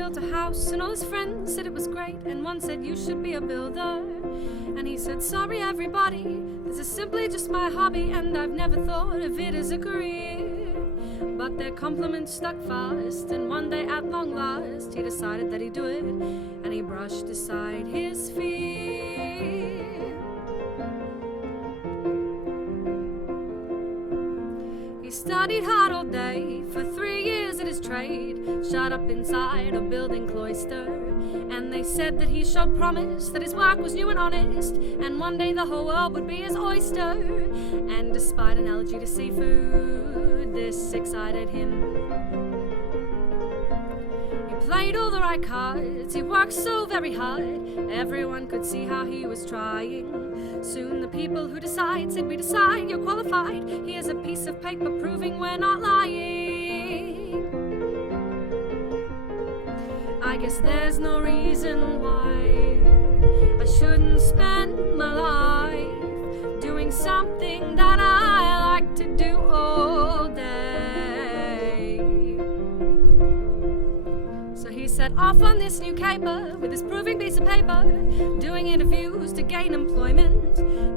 built a house, and all his friends said it was great, and one said you should be a builder. And he said, sorry everybody, this is simply just my hobby, and I've never thought of it as a career. But their compliments stuck fast, and one day at long last he decided that he'd do it, and he brushed aside his fear. He studied hard all day for 3 years at his trade, shut up inside a building cloister. And they said that he showed promise, that his work was new and honest, and one day the whole world would be his oyster. And despite an allergy to seafood, this excited him. He played all the right cards, he worked so very hard, everyone could see how he was trying. Soon the people who decide said, we decide you're qualified, here's a piece of paper proving we're not lying. I guess there's no reason why I shouldn't spend my life doing something that I like to do all day. So he set off on this new caper with his proving piece of paper, doing interviews to gain employment.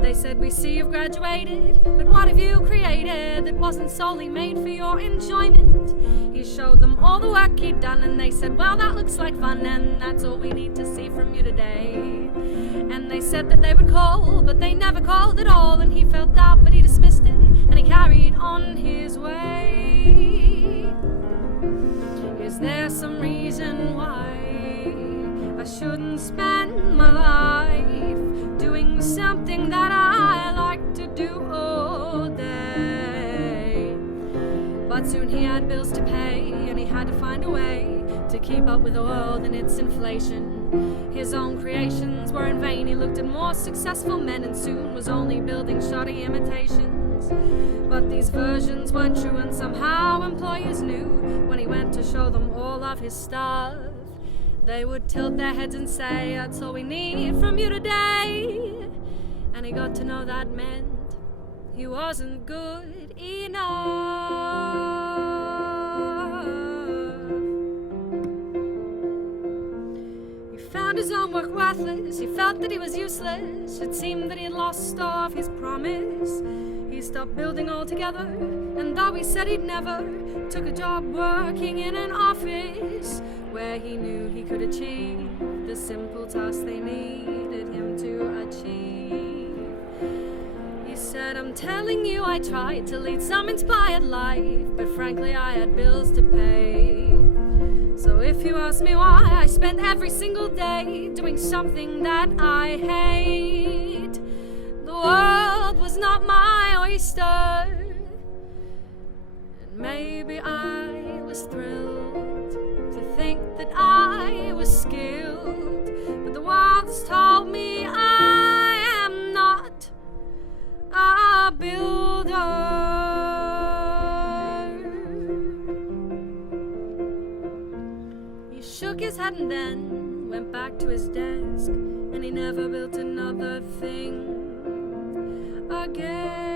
They said, we see you've graduated, but what have you created that wasn't solely made for your enjoyment? He showed them all the work he'd done, and they said, well, that looks like fun, and that's all we need to see from you today. And they said that they would call, but they never called at all, and he felt doubt, but he dismissed it, and he carried on his way. Is there some reason why I shouldn't spend my life doing something that I like to do all day? But soon he had bills to pay, and he had to find a way to keep up with the world and its inflation. His own creations were in vain. He looked at more successful men and soon was only building shoddy imitations. But these versions weren't true, and somehow employers knew when he went to show them all of his stuff. They would tilt their heads and say, that's all we need from you today. And he got to know that meant he wasn't good enough. He found his own work worthless, he felt that he was useless. It seemed that he had lost all of his promise. He stopped building altogether, and though he said he'd never, took a job working in an office where he knew he could achieve the simple tasks they needed him to achieve. He said, I'm telling you, I tried to lead some inspired life, but frankly I had bills to pay. So if you ask me why I spent every single day doing something that I hate, the world was not my oyster, and maybe I was thrilled to think that I was skilled, but the world has told me I am not a builder. He shook his head and then went back to his desk, and he never built another thing again.